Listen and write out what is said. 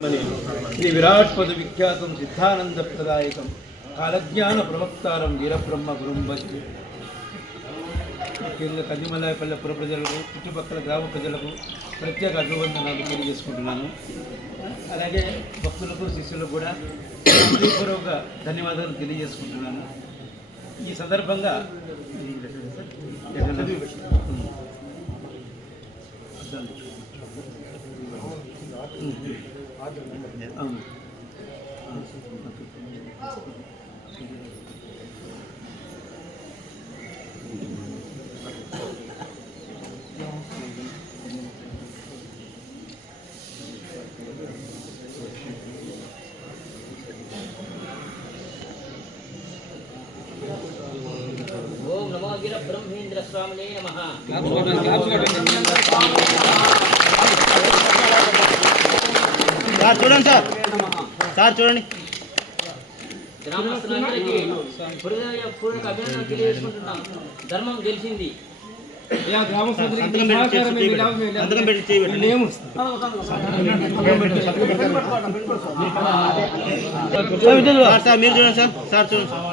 श्री विराट पद विख्यात सिद्धानंद प्रदायक कालज्ञान प्रवक्तारं वीरब्रह्म गुरुं भजे కందిమలాయపల్లె పుర ప్రజలకు చుట్టుపక్కల గ్రామ ప్రజలకు ప్రత్యేక అభివందనాలు తెలియజేసుకుంటున్నాను. అలాగే భక్తులకు శిష్యులకు కూడా హృదయపూర్వక ధన్యవాదాలు తెలియజేసుకుంటున్నాను. ఈ సందర్భంగా ओम नमो वीरब्रह्मेंद्र स्वामिने नमः। సార్ చూడండి సార్ చూడండి గ్రామస్తులందరికీ హృదయపూర్వక అభినందనలు తెలియజేసుకుంటున్నాం. ధర్మం గెలిచింది. సార్ మీరు చూడండి సార్ చూడండి సార్